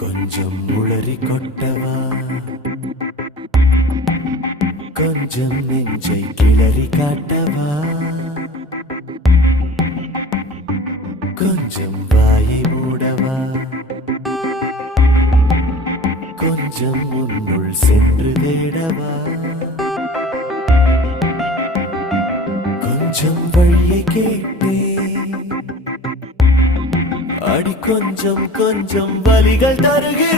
கொஞ்சம் உளறி கொட்டவா, கொஞ்சம் நெஞ்சை கிளறி காட்டவா, கொஞ்சம் வாயை மூடவா, கொஞ்சம் உன்னுள் சென்று தேடவா, கொஞ்சம் வழியை கேட்டே அடி கொஞ்சம் கொஞ்சம் வலிகள் தருகிறேன்.